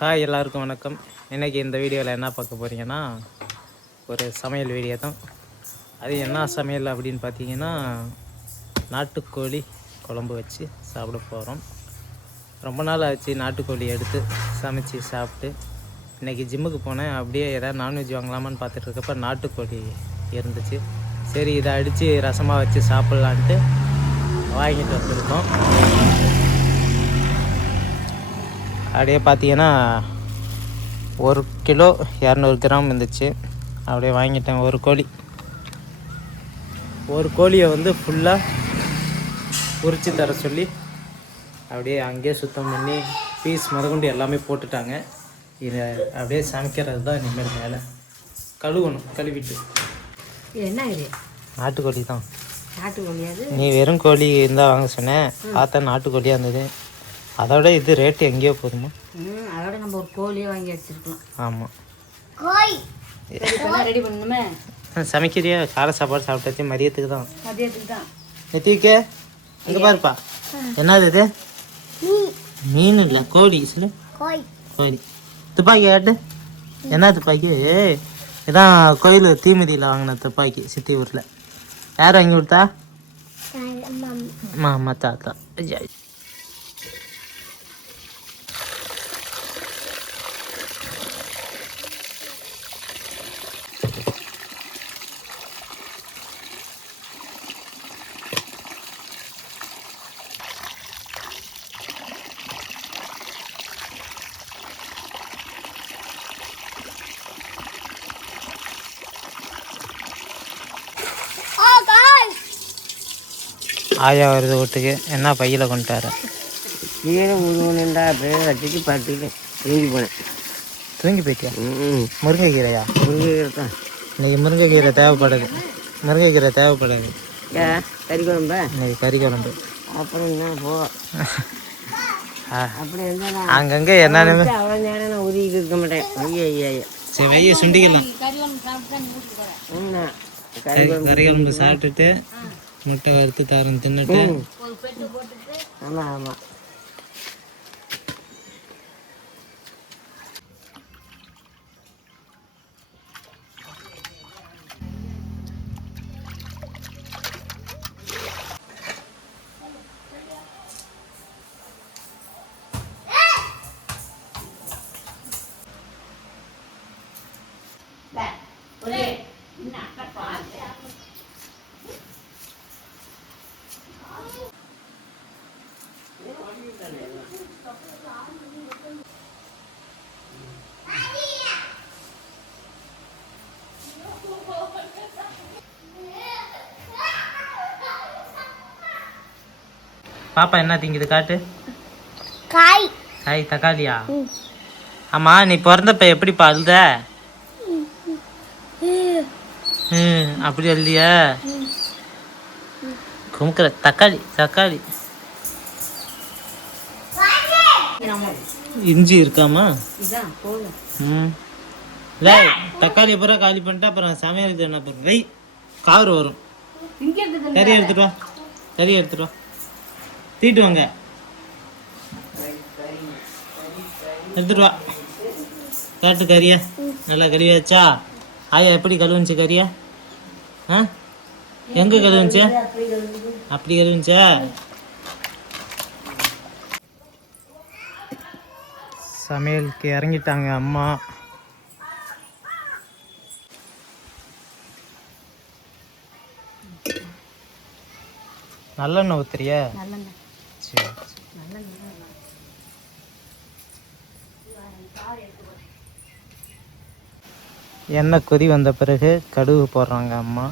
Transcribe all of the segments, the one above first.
Hi எல்லாருக்கும் வணக்கம். இன்றைக்கி இந்த வீடியோவில் என்ன பார்க்க போகிறீங்கன்னா ஒரு சமையல் வீடியோ தான். அது என்ன சமையல் அப்படின்னு பார்த்தீங்கன்னா நாட்டுக்கோழி குழம்பு வச்சு சாப்பிட போகிறோம். ரொம்ப நாள் ஆச்சு நாட்டுக்கோழி எடுத்து சமைச்சு சாப்பிட்டு. இன்றைக்கி ஜிம்முக்கு போனேன், அப்படியே எதாவது நான்வெஜ் வாங்கலாமான்னு பார்த்துட்டு இருக்கப்போ நாட்டுக்கோழி இருந்துச்சு. சரி இதை அடித்து ரசமாக வச்சு சாப்பிட்லான்ட்டு வாங்கிட்டு வந்துருக்கோம். அப்படியே பார்த்தீங்கன்னா 1 கிலோ 200 கிராம் இருந்துச்சு. அப்படியே வாங்கிட்டேன். ஒரு கோழியை வந்து ஃபுல்லாக உரித்து தர சொல்லி அப்படியே அங்கேயே சுத்தம் பண்ணி பீஸ் முதற்கொண்டு எல்லாமே போட்டுட்டாங்க. இதை அப்படியே சமைக்கிறது தான் இனிமேல் மேலே கழுவணும். கழுவிட்டு என்ன இது நாட்டுக்கோழி தான். நாட்டுக்கோழியாது? நீ வெறும் கோழி இருந்தால் வாங்க சொன்னேன், பார்த்தா நாட்டுக்கோழியாக இருந்தது. அதோட இது ரேட்டு எங்கேயோ போதுமா? அதோட நம்ம ஒரு கோழியே வாங்கி வச்சிருக்கலாம். ஆமாம், ரெடி பண்ணணுமே. சமைக்கிறியா? காலை சாப்பாடு சாப்பிட்டாச்சு, மதியத்துக்கு தான். நெத்திக்கே அங்கே பாருப்பா. என்னது இது? மீன் இல்லை, கோழி. சொல்லு, கோழி. துப்பாக்கி காட்டு. என்ன துப்பாக்கி? இதான் கோயில் தீமிதியில் வாங்கின துப்பாக்கி, சித்தி ஊரில். யார் வாங்கி கொடுத்தா? மாமா, தாத்தா. ஆயா வருது வீட்டுக்கு. என்ன பையில் கொண்டுட்டாரு? கீரை முழுவதுண்டா அப்படியே வச்சுட்டு படுத்துக்கிட்டு தூங்கி போனேன். தூங்கி போயிட்டியா? முருங்கைக்கீரையா? முருங்கைக்கீரை தான் இன்னைக்கு. முருங்கைக்கீரை தேவைப்படுது. முருங்கைக்கீரை தேவைப்படுது. கறி குழம்பா? இன்னைக்கு கறி குழம்பு. அப்புறம் என்ன போ அப்படி இருந்தால் அங்கங்கே என்னன்னு அவ்வளோ நேரம் நான் உதவிட்டு இருக்க மாட்டேன். ஐயா சரி, வைய சுண்டிக்கலாம். கறி குழம்பு சாப்பிட்டுட்டு முட்டை வறுத்து தரம் தின்னுட்டு. ஆமாம் ஆமாம். பாப்பா என்ன திங்குது காட்டு? காய் தக்காளியா? ஆமா, நீ பிறந்தப்ப எப்படி அழுத? அப்படி இல்லையா? குமுக்கிற தக்காளி. தக்காளி இஞ்சி இருக்காமா? இல்லை, தக்காளியை பூரா காலி பண்ணிட்டு அப்புறம் சமையலுக்கு என்ன பண்ணுற? வை, கார் வரும். கறி எடுத்துட்டு வா, கறி எடுத்துட்டு வா. தீட்டு வாங்க, எடுத்துட்டு வா. காட்டு கறியா? நல்லா கழுவியாச்சா? ஆயா எப்படி கழுவுச்சு கறியா? எங்கே கழுவுச்சு? அப்படி கழுவுச்சா? சமையலுக்கு இறங்கிட்டாங்க அம்மா. நல்லெண்ணெய் ஊத்துறியா? சரி. எண்ணெய் கொதி வந்த பிறகு கடுகு போடுறாங்க அம்மா.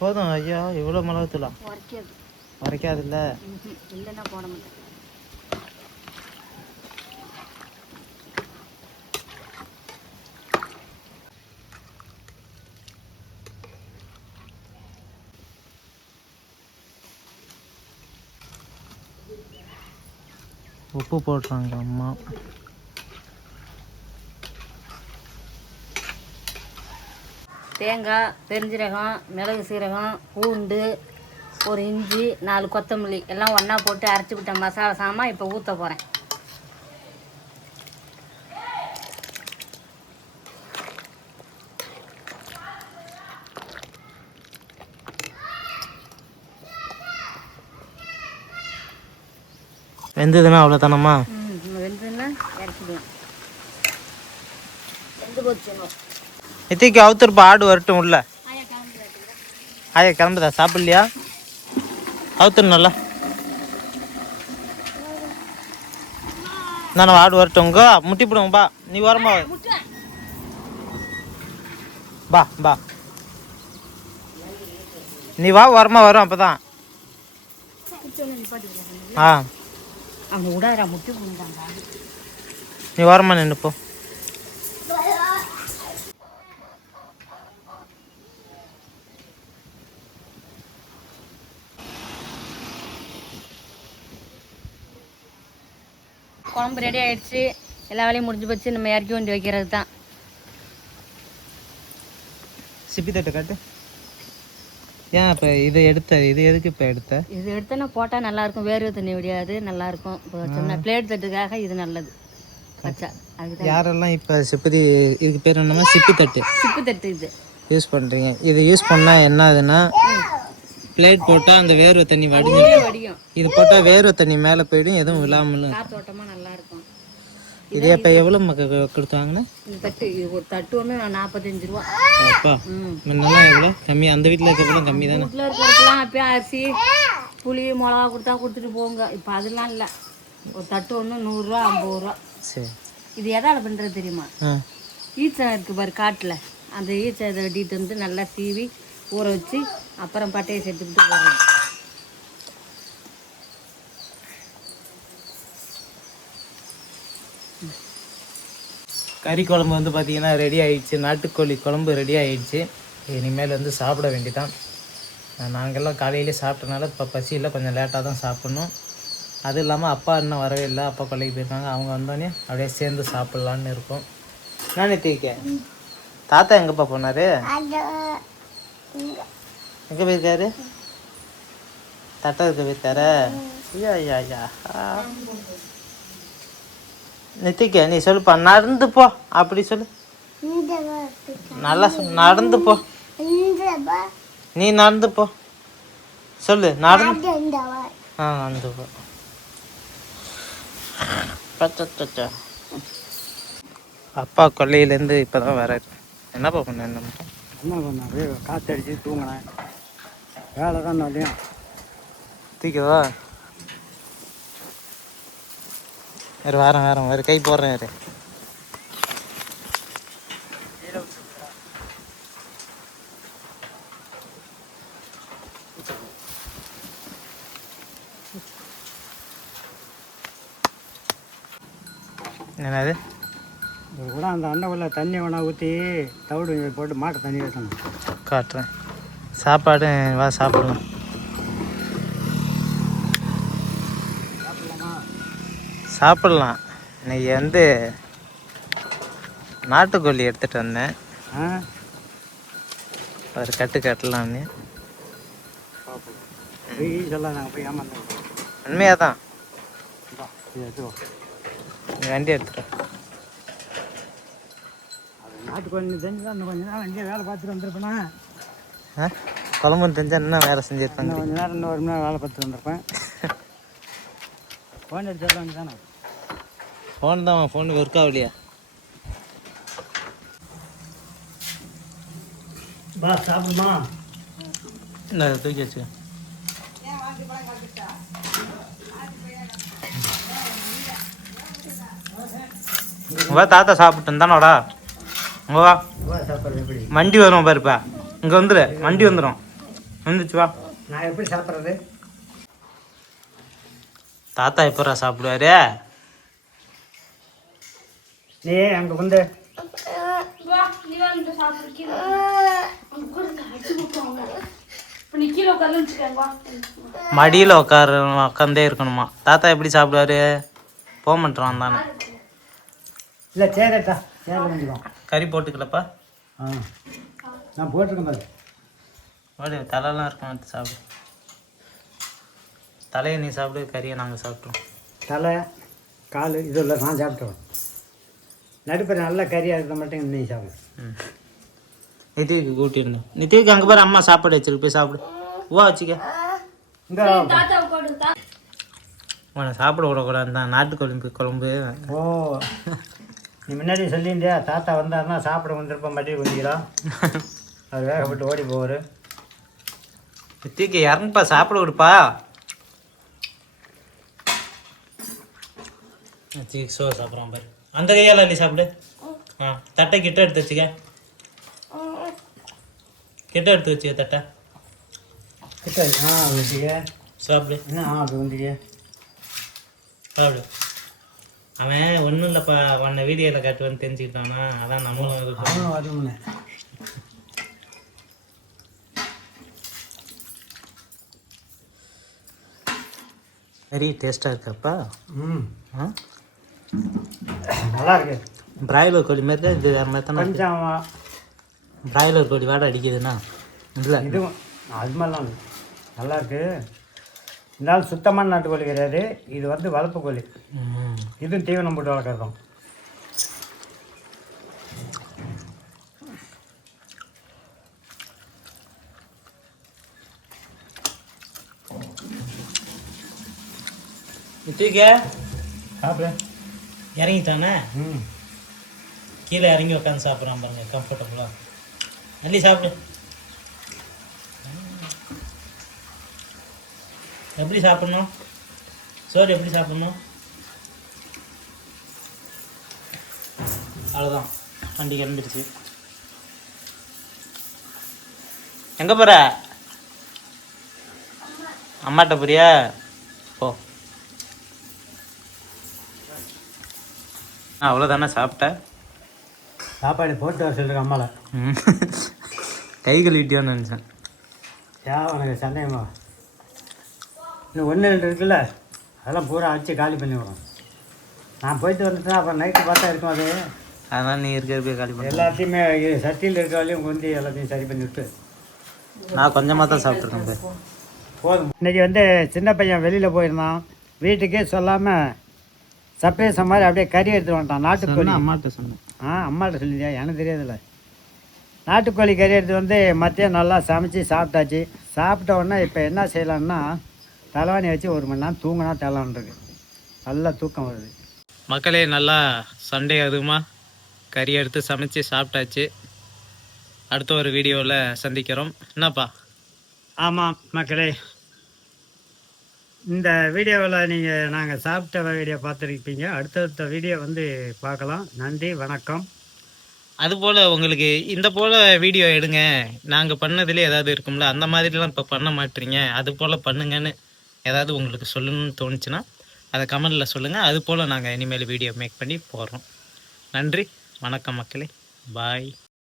போதும் ஐயா, இவ்வளோ மிளகுத்தூளா? உரைக்காது இல்லை. இல்லைன்னா போட மாட்டேன். உப்பு போடுறாங்க அம்மா. தேங்காய், பெருஞ்சீரகம், மிளகு சீரகம், பூண்டு, ஒரு இஞ்சி, 4 கொத்தமல்லி எல்லாம் ஒன்றா போட்டு அரைச்சி விட்ட மசாலா சாமான் இப்போ ஊற்ற போகிறேன். வெந்ததுன்னா அவ்வளோதானம்மா? வெந்ததுன்னா இறக்கிக்கலாம். வெந்து போச்சுங்க. இத்திக்கு அவுத்துருப்பா, ஆடு வரட்டும் உள்ள. ஆயா கிளம்புதா? சாப்பிட்லையா? அவுத்துரு நல்லா. நான் ஆடு வரட்டும்ங்க, முட்டி போடுங்க. பா, நீ வரமா? பா பா, நீ வா, வரமா வரும் அப்பதான். ஆ, அவனை விடாதா, முட்டி போடுறாங்க. நீ வரமா நின்றுப்போ. குழம்பு ரெடி ஆகிடுச்சு. எல்லா வேலையும் முடிஞ்சு போச்சு. நம்ம இறக்கி வண்டி வைக்கிறது தான். சிப்பி தட்டு காட்டு. ஏன் இப்போ இது எதுக்கு இப்போ எடுத்த? இது எடுத்தோன்னா போட்டால் நல்லாயிருக்கும். வேர்வை தண்ணி விடியாது, நல்லாயிருக்கும். இப்போ சொன்ன பிளேட் தட்டுக்காக இது நல்லது வச்சா. அதுக்கு யாரெல்லாம் இப்போ இதுக்கு பேர் என்னமா? சிப்பி தட்டு. சிப்பு தட்டு இது யூஸ் பண்ணுறீங்க. இது யூஸ் பண்ணால் என்ன ஆகுதுன்னா, பிளேட் போட்டால் அந்த வேர்வை தண்ணி வடிஞ்சு வடியும். இது போட்டால் வேர்வை தண்ணி மேலே போயிடும், எதுவும் விழாமலும். காத்தோட்டமாக நல்லாயிருக்கும். இது இப்போ எவ்வளோ கொடுத்தாங்கண்ணா? இந்த தட்டு ஒரு தட்டு ஒன்று 45 ரூபா. அப்பா, முன்னெல்லாம் எவ்வளோ கம்மி? அந்த வீட்டில் இருக்கிறப்பெல்லாம் கம்மி தானே? வீட்டில் இருக்கிறதுலாம் அப்பயே அரிசி புளி மிளகா கொடுத்தா கொடுத்துட்டு போங்க. இப்போ அதெல்லாம் இல்லை. ஒரு தட்டு ஒன்று 100 ரூபா 50 ரூபா. சரி. இது எதால் பண்ணுறது தெரியுமா? ஈச்சம் இருக்குது பாரு காட்டில், அந்த ஈச்சை இதை வெட்டிட்டு வந்து நல்லா சீவி ஊற வச்சு அப்புறம் பட்டையை சேர்த்துக்கிட்டு போடுறோம். கறி குழம்பு வந்து பார்த்திங்கன்னா ரெடி ஆகிடுச்சு. நாட்டுக்கோழி குழம்பு ரெடி ஆகிடுச்சு. இனிமேல் வந்து சாப்பிட வேண்டிதான். நாங்கள்லாம் காலையிலே சாப்பிட்டனால இப்போ பசியில் கொஞ்சம் லேட்டாக தான் சாப்பிட்ணும். அதுவும் இல்லாமல் அப்பா இன்னும் வரவே இல்லை. அப்பா கொள்ளைக்கு போயிருக்காங்க. அவங்க வந்தோடனே அப்படியே சேர்ந்து சாப்பிட்லான்னு இருக்கோம். நானே தேய்க்க. தாத்தா எங்கப்பா போனார்? எங்கே போயிருக்காரு? தட்டத்துக்கு போயிருக்காரு. ஐயா ஐயா ஐயா. நித்திக்க, நீ சொல்லுப்பா. நடந்து போ, அப்படி சொல்லு. நல்லா நடந்து போ. நீ நடந்து போ சொல்லு. நடந்து நடந்து போ. அப்பா கொல்லையிலேருந்து இப்போ தான் வராரு. என்னப்பா பண்ண? என்ன பண்ண? காற்றடிச்சு தூங்கினேன். வேலை தான் இல்லையா? தூக்கவா? வேறு வேறு கை போடுறேன். வேறு என்னது? கூட அந்த அண்டைக்குள்ள தண்ணி வேணா ஊற்றி தவிடு போட்டு மாட்டை தண்ணி வைக்கணும். காட்டுறேன். சாப்பாடு வா சாப்பிடலாம். சாப்பிட்லாம். இன்னைக்கு வந்து நாட்டுக்கோழி எடுத்துகிட்டு வந்தேன். ஒரு கட்டு கட்டலான்னு. நாங்கள் போய் ஏமாந்தோம். உண்மையாக தான். வண்டி எடுத்துட்டோம். நாட்டுக்கோழி தெரிஞ்சுதான் இன்னும் கொஞ்சம் நேரம் வண்டியை வேலை பார்த்துட்டு வந்திருப்பேனா? குழம்பு தெரிஞ்சால் இன்னும் வேலை செஞ்சுருப்பேன். கொஞ்சம் நேரம் இன்னும் 1 மணி நேரம் வேலை பார்த்துட்டு வந்திருப்பேன். ஃபோன் அடிச்சு வேண்டி தானே? ஃபோன் தான், ஃபோனுக்கு ஒர்க் ஆகலையா? வா சாப்பிடுமா? இந்த தூக்கி வச்சு வா. தாத்தா சாப்பிட்டு தானோடா. இங்கே வா. சாப்பிட்றது எப்படி? வண்டி வரும் பாருப்பா. இங்கே வந்துடு, வண்டி வந்துடும். வந்துச்சு வா. நான் எப்படி சாப்பிட்றது? தாத்தா எப்படா சாப்பிடுவாரு? நீ அங்கே வந்து மடியில் உட்காந்தே இருக்கணுமா? தாத்தா எப்படி சாப்பிடுவாரு? போக மாட்டேறான் தானே. இல்லை சேரட்டா, சேர முடியும். கறி போட்டுக்கலப்பா. நான் போட்டிருக்கேன் பாரு. ஓடு, தலைலாம் இருக்கும், சாப்பிடு. தலையை நீ சாப்பிடு, கறியை நாங்கள் சாப்பிட்றோம். தலை கால் இது இல்லை, நான் சாப்பிட்ருவேன். நடுப்புற நல்ல கறியாக இருக்க மட்டும் நீ சாப்பிடு. நித்திக்கு கூட்டிருந்தேன். நித்திக்கு அங்கே பாரு, அம்மா சாப்பாடு வச்சிருக்கு, போய் சாப்பிடு. வா வச்சுக்க. இந்த உன்னை சாப்பிட விடக்கூடாது தான், நாட்டுக்கோழி குழம்பு. ஓ, நீ முன்னாடி சொல்லியிருந்தியா தாத்தா வந்தாருன்னா சாப்பிட வந்திருப்போம், மட்டி குந்திக்கலாம். அது வேகப்பட்டு ஓடி போவார். நித்திக்கு இறங்குப்பா, சாப்பிட விடுப்பா. நித்திக்கு சோறு சாப்பிட்றான் பாரு. அந்த கையால் அள்ளி சாப்பிடு. தட்டை கிட்ட எடுத்து வச்சுக்க. கிட்ட எடுத்து வச்சுக்க தட்டை. கிட்ட வச்சுக்க. சாப்பிடு. என்ன அப்படி வந்துக்க சாப்பிடு. அவன் ஒன்றும் இல்லைப்பா, உன்னை வீடியோவில் காட்டுவேன்னு தெரிஞ்சுக்கிட்டானா, அதான் நம்மளும் அவனும் வரும்னு. வெரி டேஸ்ட்டாக இருக்கப்பா. நல்லா இருக்கு. பிராய்லர் கோழி மாதிரி தான் இது, வேறு மாதிரி தானே. கொஞ்சம் பிராய்லர் கோழி வாடை அடிக்குதுண்ணா. இல்லை இதுவும் அது மாதிரிலாம் இல்லை, நல்லா இருக்கு. இருந்தாலும் சுத்தமான நாட்டுக்கோழி கிடையாது, இது வந்து வளர்ப்பு கோழி. இதுவும் தீவனம் போட்டு வளர்க்குறதும். நித்திக்க சாப்பிடு. இறங்கிட்டானே. கீழே இறங்கி உட்காந்து சாப்பிட்றான் பாருங்க, கம்ஃபர்டபுளாக. அள்ளி சாப்பிடு. எப்படி சாப்பிட்ணும்? சோறு எப்படி சாப்பிட்ணும்? அவ்வளோதான், வண்டி கிளம்பிடுச்சு. எங்கே போகிற? அம்மாட்ட போறியா? போ. அவ்வளோதானே சாப்பிட்டேன். சாப்பாடு போட்டு வர சொல்லிருக்க அம்மாவை. கை கழுவிட்டியோன்னு நினச்சேன். உனக்கு சந்தேகமா? இன்னும் 1-2 இருக்குல்ல, அதெல்லாம் பூரா அடிச்சு காலி பண்ணி விடும். நான் போயிட்டு வந்துட்டேன், அப்புறம் நைட்டு பார்த்தா இருக்கும் அது. அதனால் நீ இருக்கிற காலி பண்ண. எல்லாத்தையுமே சட்டியில் இருக்காலையும் கொண்டு எல்லாத்தையும் சரி பண்ணி விட்டு நான் கொஞ்சமாக தான் சாப்பிட்ருக்கேன் போதும். இன்றைக்கி வந்து சின்ன பையன் வெளியில் போயிருந்தான், வீட்டுக்கே சொல்லாமல் சர்ப்ரைஸ் மாதிரி அப்படியே கறி எடுத்துட்டு வந்துட்டான். நாட்டுக்கோழி. அம்மாட்ட சொன்னேன். அம்மாட்ட சொல்லியா? எனக்கு தெரியாதுல்ல. நாட்டுக்கோழி கறி எடுத்து வந்து மதியம் நல்லா சமைச்சு சாப்பிட்டாச்சு. சாப்பிட்ட உடனே இப்போ என்ன செய்யலான்னா, தலைவாணி வச்சு 1 மணி நேரம் தூங்கினா தேலான்ருக்கு. நல்லா தூக்கம் வருது. மக்களே, நல்லா சண்டே அதுவுமா கறி எடுத்து சமைச்சு சாப்பிட்டாச்சு. அடுத்த ஒரு வீடியோவில் சந்திக்கிறோம். என்னப்பா? ஆமாம் மக்களே, இந்த வீடியோவில் நாங்கள் சாப்பிட்ட வீடியோ பார்த்துருப்பீங்க. அடுத்தடுத்த வீடியோ வந்து பார்க்கலாம். நன்றி, வணக்கம். அதுபோல் உங்களுக்கு இந்த போல் வீடியோ எடுங்க, நாங்கள் பண்ணதுலேயே ஏதாவது இருக்கும்ல, அந்த மாதிரிலாம் இப்போ பண்ண மாட்டீங்க, அது போல் பண்ணுங்கன்னு ஏதாவது உங்களுக்கு சொல்லணும்னு தோணுச்சுன்னா அதை கமெண்டில் சொல்லுங்கள். அது போல் நாங்கள் இனிமேல் வீடியோ மேக் பண்ணி போடுறோம். நன்றி, வணக்கம் மக்களே, பாய்.